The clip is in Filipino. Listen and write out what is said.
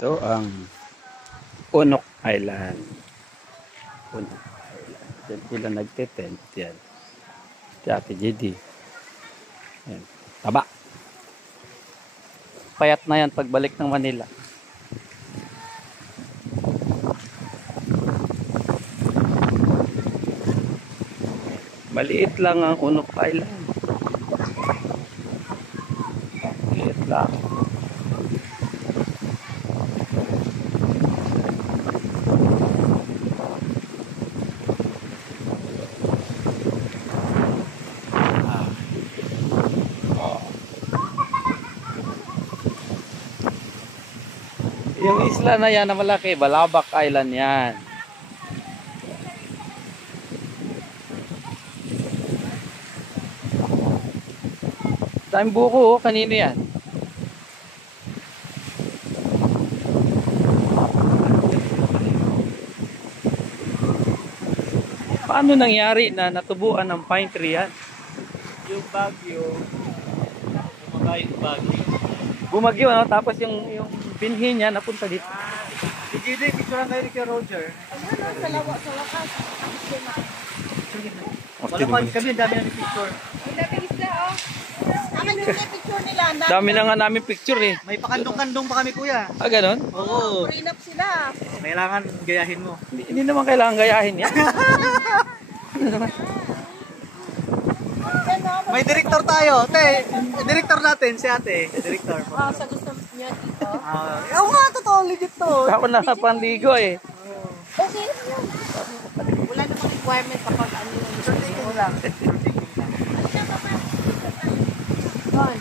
Ito ang Unok Island. Unok Island. Diyan sila nagte-tent yan. Si Ate JD. Yan. Taba. Payat na yan pagbalik ng Manila. Maliit lang ang Unok Island. Maliit lang. Yung isla na yan na malaki, Balabac Island yan. Daming buko, kanino yan? Paano nangyari na natubuan ng pine tree yan? Yung bagyo, bumaba yung bagyo. Bumagyo, ano? Tapos yung binhi niya napunta dito. Si JD, picture kayo ni Roger. Sa lakas. Wala pa kami, dami na ni picture. Ang daming isla, oh. Akin yung picture nila. Dami na nga namin picture eh. May pakandong-kandong pa kami, kuya. Ah, ganon? Oo. Prenup sila. Kailangan gayahin mo. Hindi naman kailangan gayahin yan. May director tayo. Te, director natin, si ate. Director. Sa gusto niya dito. Oo nga, totoo, legit to. Ako na panligo eh. Okay na yun. Wala namang requirement kapag ano yung Sure taking lang. Doon.